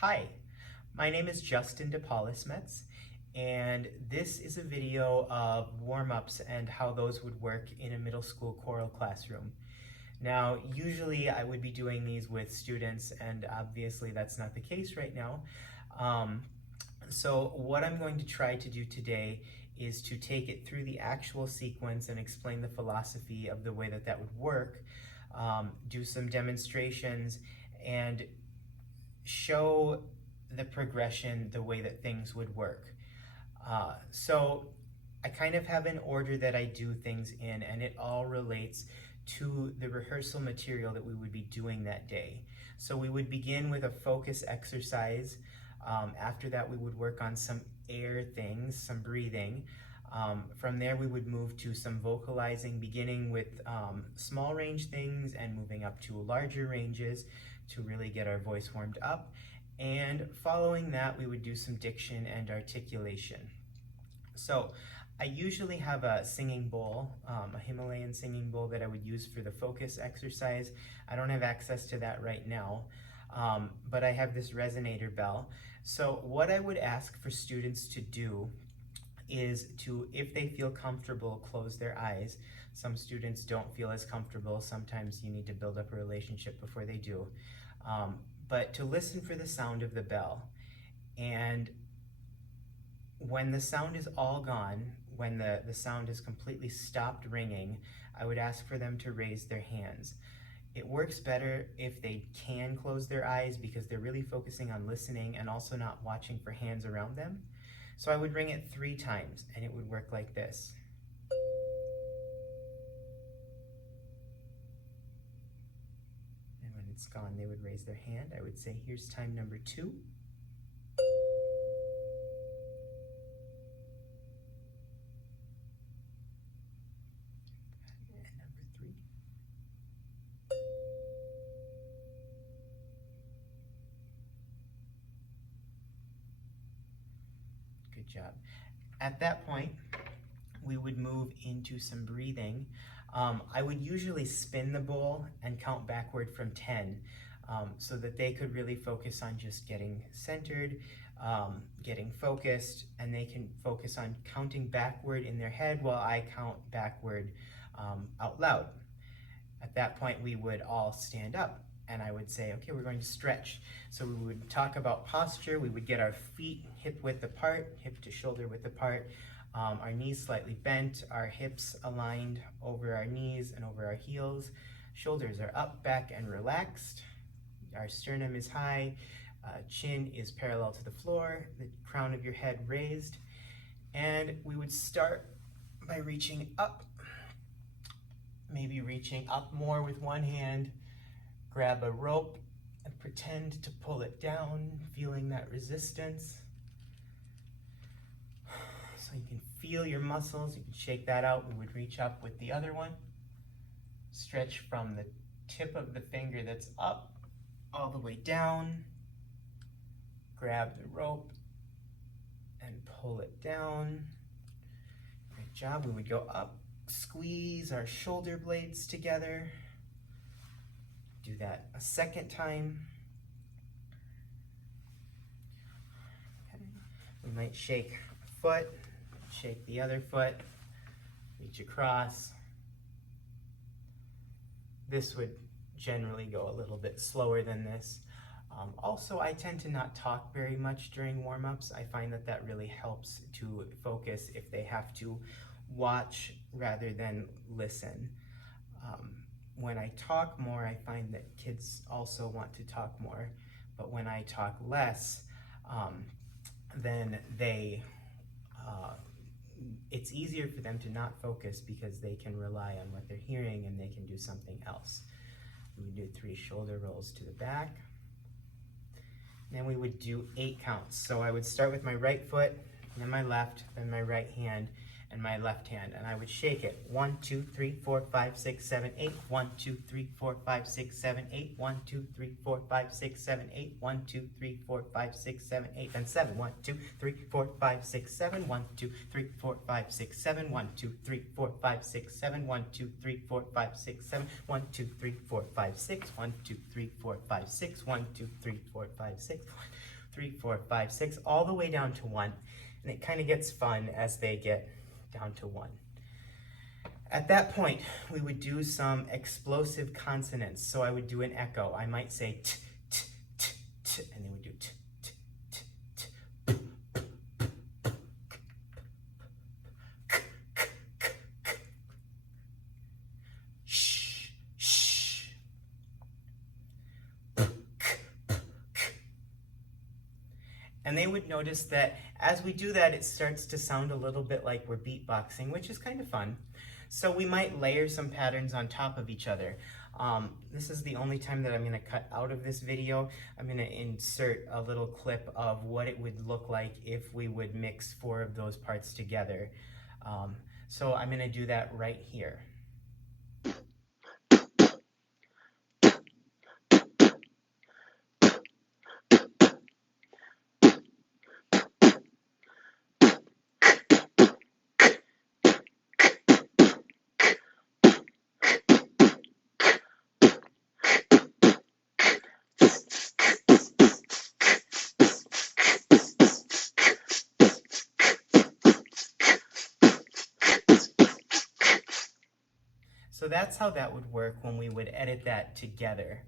Hi, my name is DePaolis Metz, and this is a video of warm-ups and how those would work in a middle school choral classroom. Now, usually I would be doing these with students, and obviously that's not the case right now. So what I'm going to try to do today is to take it through the actual sequence and explain the philosophy of the way that that would work, do some demonstrations, and show the progression the way that things would work. So I kind of have an order that I do things in, and it all relates to the rehearsal material that we would be doing that day. So we would begin with a focus exercise. After that, we would work on some air things, some breathing. From there, we would move to some vocalizing, beginning with small range things and moving up to larger ranges to really get our voice warmed up. And following that, we would do some diction and articulation. So I usually have a singing bowl, a Himalayan singing bowl that I would use for the focus exercise. I don't have access to that right now, but I have this resonator bell. So what I would ask for students to do is to, if they feel comfortable, close their eyes. Some students don't feel as comfortable. Sometimes you need to build up a relationship before they do. But to listen for the sound of the bell. And when the sound is all gone, when the sound has completely stopped ringing, I would ask for them to raise their hands. It works better if they can close their eyes because they're really focusing on listening and also not watching for hands around them. So I would ring it 3 times and it would work like this. And when it's gone, they would raise their hand. I would say, here's time number 2. And number 3. Good job. At that point, we would move into some breathing. I would usually spin the bowl and count backward from 10 so that they could really focus on just getting centered, getting focused, and they can focus on counting backward in their head while I count backward out loud. At that point, we would all stand up. And I would say, okay, we're going to stretch. So we would talk about posture. We would get our feet hip width apart, hip to shoulder width apart, our knees slightly bent, our hips aligned over our knees and over our heels. Shoulders are up, back, and relaxed. Our sternum is high, chin is parallel to the floor, the crown of your head raised. And we would start by reaching up, maybe reaching up more with one hand. Grab a rope and pretend to pull it down, feeling that resistance. So you can feel your muscles, you can shake that out. We would reach up with the other one. Stretch from the tip of the finger that's up all the way down. Grab the rope and pull it down. Great job. We would go up, squeeze our shoulder blades together. Do that a second time. Okay. We might shake a foot, shake the other foot, reach across. This would generally go a little bit slower than this. Also, I tend to not talk very much during warm-ups. I find that that really helps to focus if they have to watch rather than listen. When I talk more, I find that kids also want to talk more, but when I talk less, then it's easier for them to not focus because they can rely on what they're hearing and they can do something else. We would do 3 shoulder rolls to the back. Then we would do 8 counts. So I would start with my right foot, then my left, then my right hand, and my left hand, and I would shake it. 1, 2, 3, 4, 5, 6, 7, 8. 1, 2, 3, 4, 5, 6, 7, 8. 1, 2, 3, 4, 5, 6, 7, 8. 1, 2, 3, 4, 5, 6, 7, 8, and 7. 1, 2, 3, 4, 5, 6, 7. 1, 2, 3, 4, 5, 6, 7. 1, 2, 3, 4, 5, 6, 7. 1, 2, 3, 4, 5, 6, 7. 1, 2, 3, 4, 5, 6. 1, 2, 3, 4, 5, 6. 1, 2, 3, 4, 5, 6. 3, 4, 5, 6, all the way down to 1. And it kind of gets fun as they get down to 1. At that point, we would do some explosive consonants. So I would do an echo. I might say t, t, t, t, and they would do t, t, t, t, p, p, p, p, k, k, k, k, sh, sh, p, k, p, k. And they would notice that as we do that, it starts to sound a little bit like we're beatboxing, which is kind of fun. So we might layer some patterns on top of each other. This is the only time that I'm going to cut out of this video. I'm going to insert a little clip of what it would look like if we would mix 4 of those parts together. So I'm going to do that right here. So that's how that would work when we would edit that together.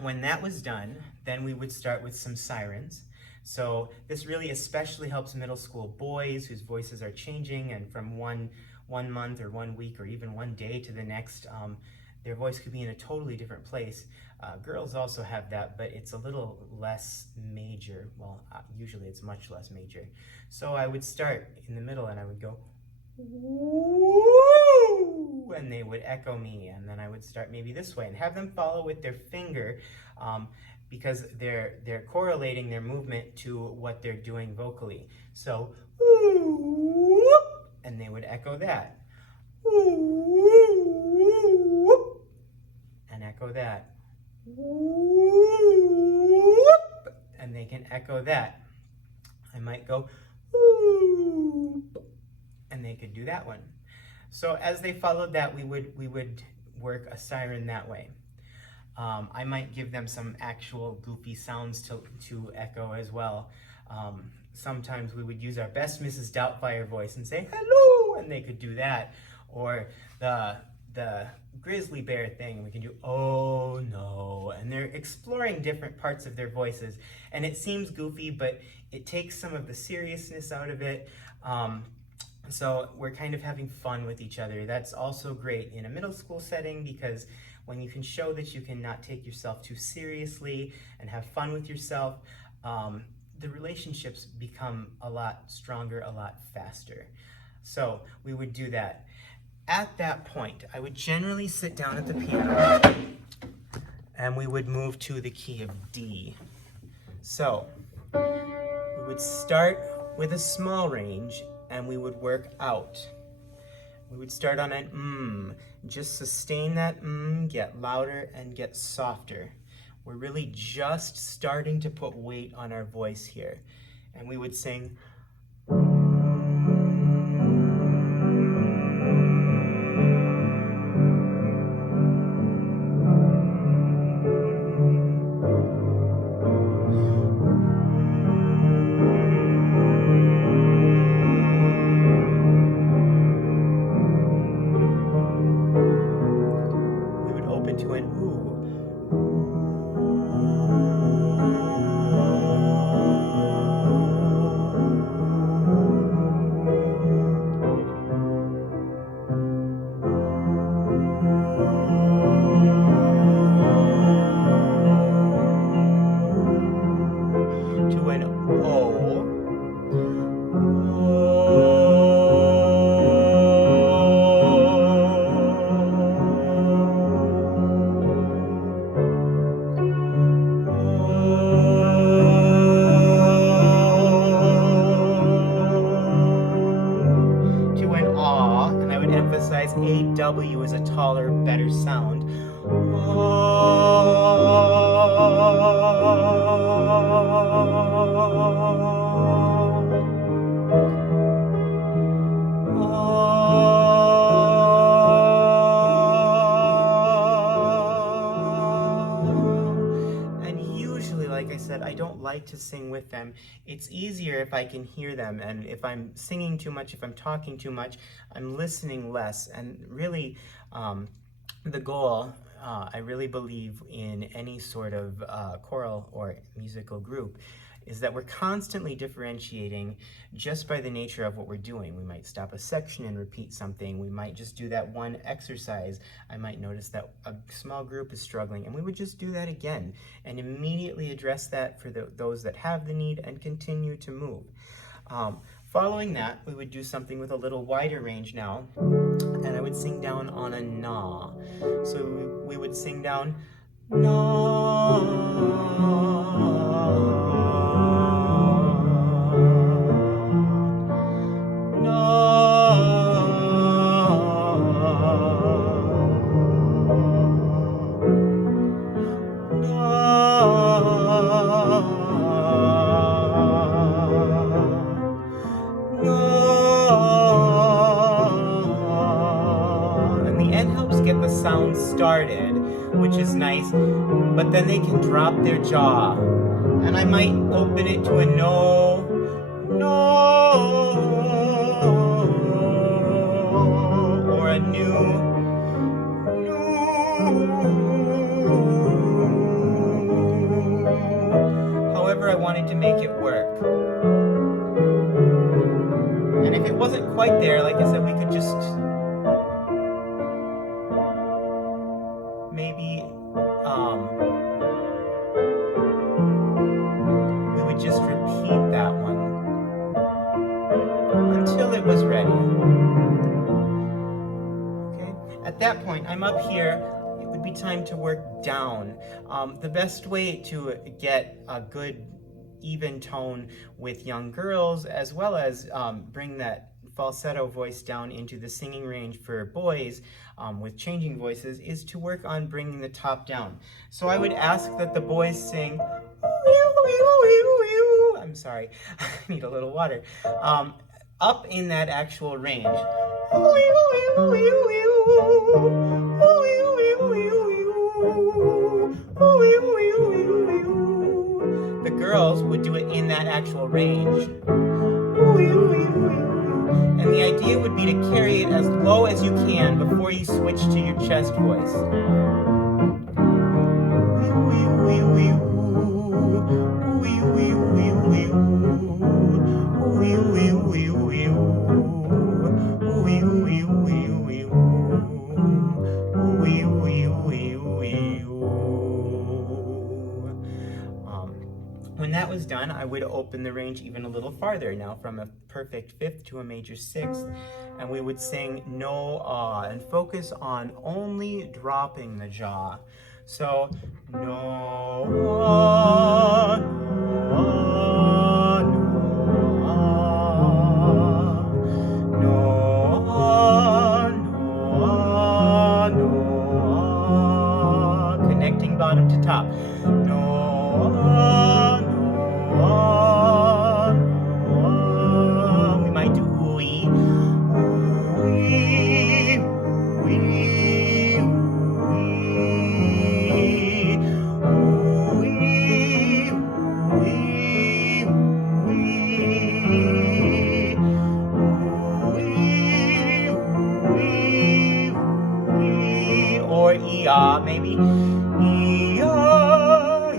When that was done, then we would start with some sirens. So this really especially helps middle school boys whose voices are changing, and from one month or 1 week or even 1 day to the next, their voice could be in a totally different place. Girls also have that, but it's a little less major. Well, usually it's much less major. So I would start in the middle and I would go, woo, and they would echo me, and then I would start maybe this way and have them follow with their finger, because they're correlating their movement to what they're doing vocally. So woo, and they would echo that, woo, and echo that, woo, and they can echo that. I might go woo, and they could do that one. So as they followed that, we would work a siren that way. I might give them some actual goofy sounds to echo as well. Sometimes we would use our best Mrs. Doubtfire voice and say hello, and they could do that. Or the grizzly bear thing, we can do oh no, and they're exploring different parts of their voices. And it seems goofy, but it takes some of the seriousness out of it. So we're kind of having fun with each other. That's also great in a middle school setting, because when you can show that you can not take yourself too seriously and have fun with yourself, the relationships become a lot stronger, a lot faster. So we would do that. At that point, I would generally sit down at the piano and we would move to the key of D. So we would start with a small range and we would work out. We would start on an just sustain that get louder and get softer. We're really just starting to put weight on our voice here. And we would sing to an ooh. W is a taller, better sound. Like I said, I don't like to sing with them. It's easier if I can hear them, and if I'm singing too much, if I'm talking too much, I'm listening less. And really, the goal, I really believe in any sort of choral or musical group, is that we're constantly differentiating just by the nature of what we're doing. We might stop a section and repeat something. We might just do that one exercise. I might notice that a small group is struggling, and we would just do that again and immediately address that for those that have the need and continue to move. Following that, we would do something with a little wider range now, and I would sing down on a na. So we would sing down na. Get the sound started, which is nice, but then they can drop their jaw, and I might open it to a no, or a new, however I wanted to make it work. And if it wasn't quite there, like I said, we could just maybe we would just repeat that one until it was ready. Okay? At that point, I'm up here. It would be time to work down. The best way to get a good even tone with young girls, as well as bring that falsetto voice down into the singing range for boys with changing voices, is to work on bringing the top down. So I would ask that the boys sing, I'm sorry, I need a little water, up in that actual range. The girls would do it in that actual range. And the idea would be to carry it as low as you can before you switch to your chest voice. When that was done, I would open the range even a little farther, now from a perfect fifth to a major sixth, and we would sing no ah and focus on only dropping the jaw. So no ah, no ah, no ah, no ah, no ah, connecting bottom to top. No ah. We might do ooey, ooey, ooey, ooey, ooey, or ee-ah, maybe ee-ah,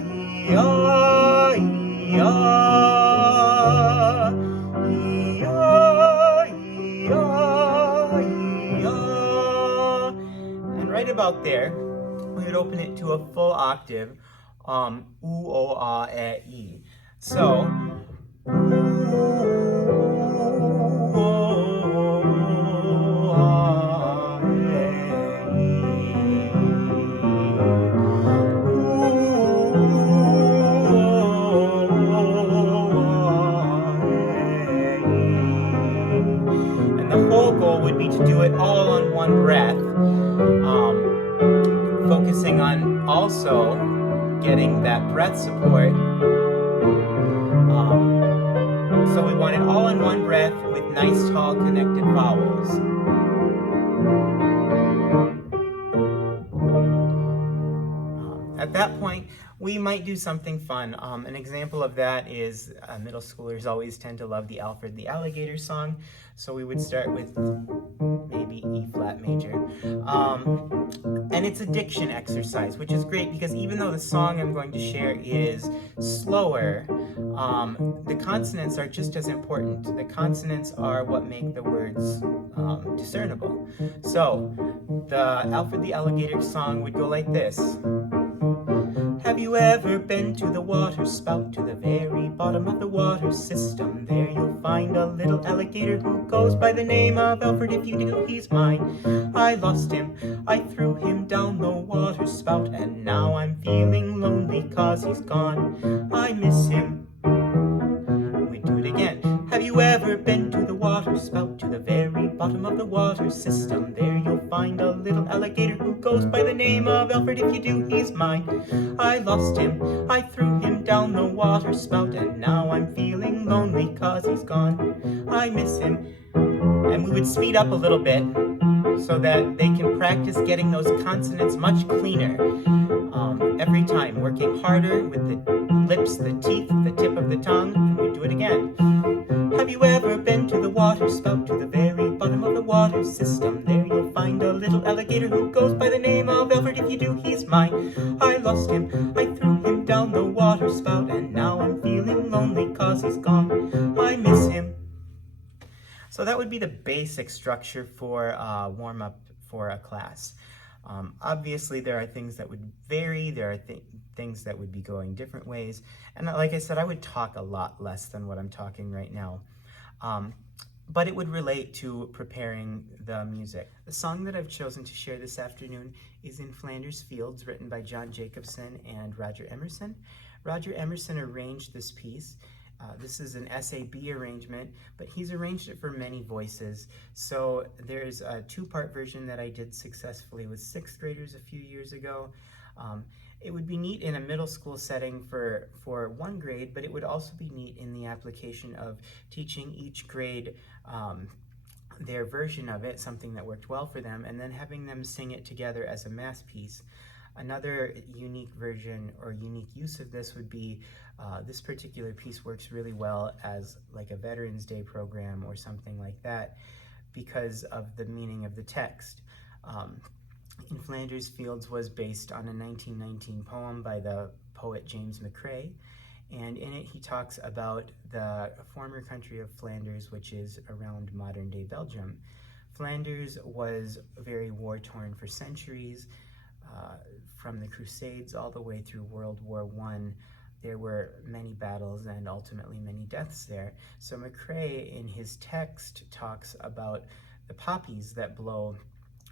ee-ah, ee-ah, ee-ah, ee-ah, ee-ah. And right about there, we would open it to a full octave, ooh, oh, ah, eh, e. So, and the whole goal would be to do it all on one breath. breath support. So we want it all in one breath with nice tall connected vowels. At that point, we might do something fun. An example of that is middle schoolers always tend to love the Alfred the Alligator song. So we would start with maybe E flat major. And it's a diction exercise, which is great because even though the song I'm going to share is slower, the consonants are just as important. The consonants are what make the words discernible. So the Alfred the Alligator song would go like this. Have you ever been to the water spout, to the very bottom of the water system? There you'll find a little alligator who goes by the name of Alfred. If you do, he's mine. I lost him, I threw him down the water spout, and now I'm feeling lonely 'cause he's gone. I miss him. We do it again. Have you ever been to the water spout, to the very bottom of the water system? There you'll find a little alligator who goes by the name of Alfred. If you do, he's mine. I lost him, I threw him down the water spout, and now I'm feeling lonely 'cause he's gone. I miss him. And we would speed up a little bit so that they can practice getting those consonants much cleaner every time, working harder with the lips, the teeth, the tip of the tongue, and we do it again. Have you ever been to the water spout, to the very bottom of the water system? There you'll find a little alligator who goes by the name of Alfred. If you do, he's mine. I lost him, I threw him down the water spout, and now I'm feeling lonely 'cause he's gone. I miss him. So that would be the basic structure for warm-up for a class. Obviously, there are things that would vary. There are things that would be going different ways. And like I said, I would talk a lot less than what I'm talking right now. But it would relate to preparing the music. The song that I've chosen to share this afternoon is In Flanders Fields, written by John Jacobson and Roger Emerson. Roger Emerson arranged this piece. This is an SAB arrangement, but he's arranged it for many voices. So there's a two-part version that I did successfully with sixth graders a few years ago. It would be neat in a middle school setting for one grade, but it would also be neat in the application of teaching each grade their version of it, something that worked well for them, and then having them sing it together as a mass piece. Another unique version or unique use of this would be this particular piece works really well as like a Veterans Day program or something like that because of the meaning of the text. In Flanders Fields was based on a 1919 poem by the poet James McCrae, and in it he talks about the former country of Flanders, which is around modern-day Belgium. Flanders was very war-torn for centuries. From the Crusades all the way through World War I, there were many battles and ultimately many deaths there. So McCrae, in his text, talks about the poppies that blow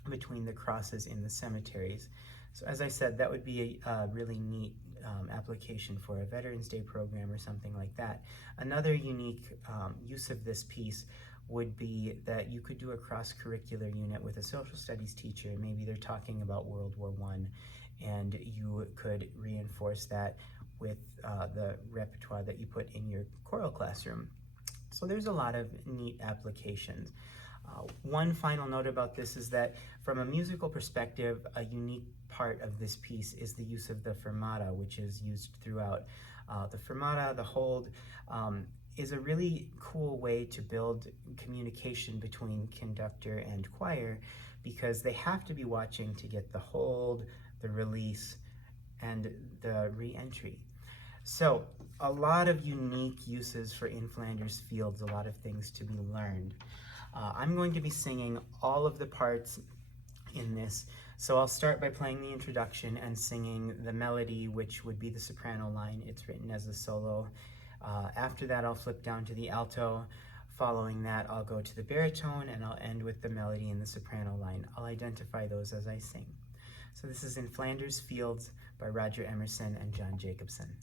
between the crosses in the cemeteries. So as I said, that would be a really neat application for a Veterans Day program or something like that. Another unique use of this piece would be that you could do a cross-curricular unit with a social studies teacher. Maybe they're talking about World War I, and you could reinforce that with the repertoire that you put in your choral classroom. So there's a lot of neat applications. One final note about this is that from a musical perspective, a unique part of this piece is the use of the fermata, which is used throughout. The fermata, the hold, is a really cool way to build communication between conductor and choir because they have to be watching to get the hold, the release, and the re-entry. So a lot of unique uses for In Flanders Fields, a lot of things to be learned. I'm going to be singing all of the parts in this, so I'll start by playing the introduction and singing the melody, which would be the soprano line. It's written as a solo. After that, I'll flip down to the alto. Following that, I'll go to the baritone, and I'll end with the melody in the soprano line. I'll identify those as I sing. So this is In Flanders Fields by Roger Emerson and John Jacobson.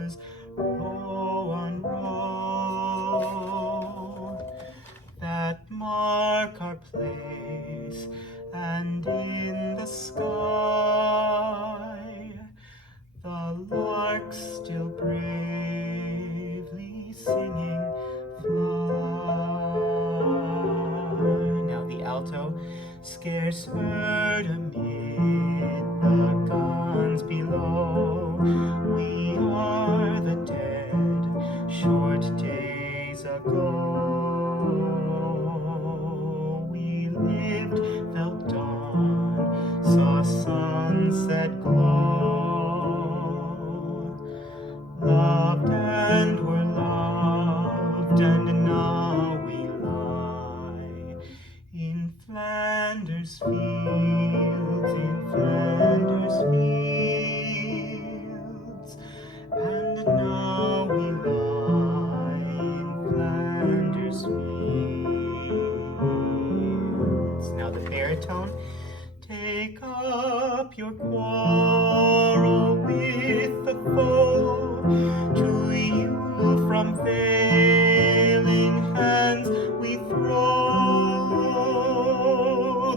roses, row on row, that mark our place, and in the sky the larks still bravely singing fly. Now the alto, scarce heard amid the guns below. We are the dead, short days ago. We lived, felt dawn, saw sunset glow, loved and were loved, and now we lie in Flanders Fields, in Flanders Fields, and now we lie in Flanders Fields. Now the baritone, take up your quarrel with the foe. To you from failing hands we throw.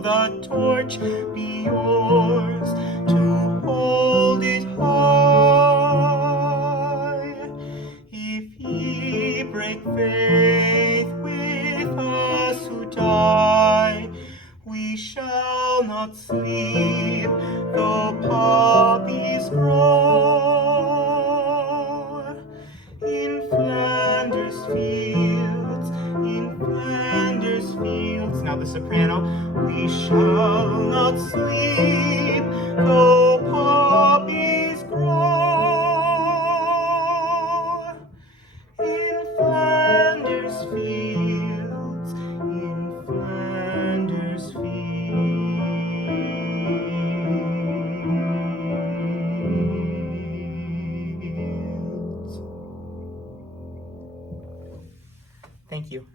The torch be yours to hold it high. If ye break faith with us who die, we shall not sleep, though poppies grow. In Flanders Fields, in Flanders Fields. Now the soprano, we shall not sleep, though poppies grow. In Flanders Fields, in Flanders Fields. Thank you.